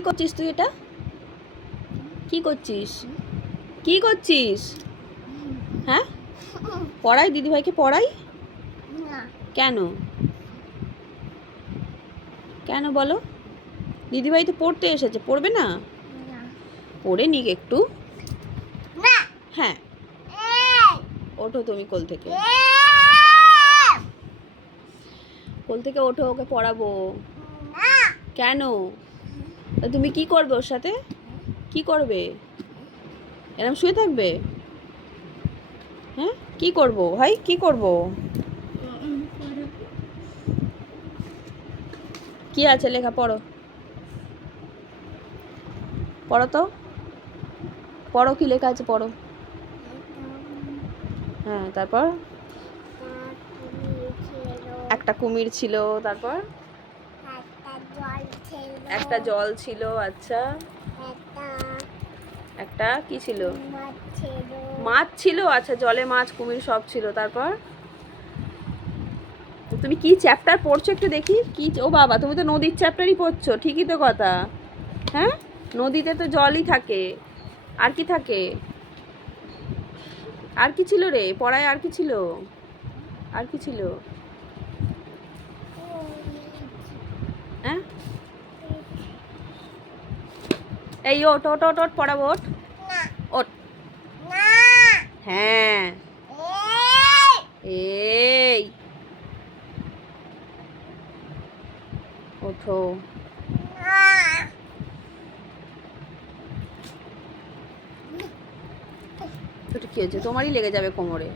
কি করছিস তুই? এটা কি করছিস? কি করছিস? হ্যাঁ, পড়াই দিদিভাইকে পড়াই। কেন? কেন বলো? দিদিভাই তো পড়তে এসেছে, পড়বে না? পড়ে নিক একটু। হ্যাঁ, ওঠো তুমি কোল থেকে। কোল থেকে ওঠো, ওকে পড়াবো। কেন? তুমি কি করবে ওর সাথে? কি করবে? এরম শুয়ে থাকবে? হ্যাঁ, কি করব ভাই, কি করব? কি আছে লেখা? পড়ো, পড়ো তো, পড়ো, কি লেখা আছে পড়ো। হ্যাঁ, তারপর একটা কুমির ছিল, তারপর একটা জল ছিল। আচ্ছা, একটা কি ছিল? মাছ ছিল। আচ্ছা, জলে মাছ কুমির সব ছিল। তারপর তুমি কি চ্যাপ্টার পড়ছো একটু দেখি। কি? ও বাবা, তুমি তো নদীর চ্যাপ্টারই পড়ছো, ঠিকই তো কথা। হ্যাঁ, নদীতে তো জলই থাকে। আর কি থাকে? আর কি ছিল রে পড়ায়? আর কি ছিল? আর কি ছিল? হ্যাঁ, এই ওট ওট ওট ওট, পড়াবো, ওট ওট। হ্যাঁ, এই ওঠো। ওটা কি হয়েছে? তোমারই লেগে যাবে কোমরে।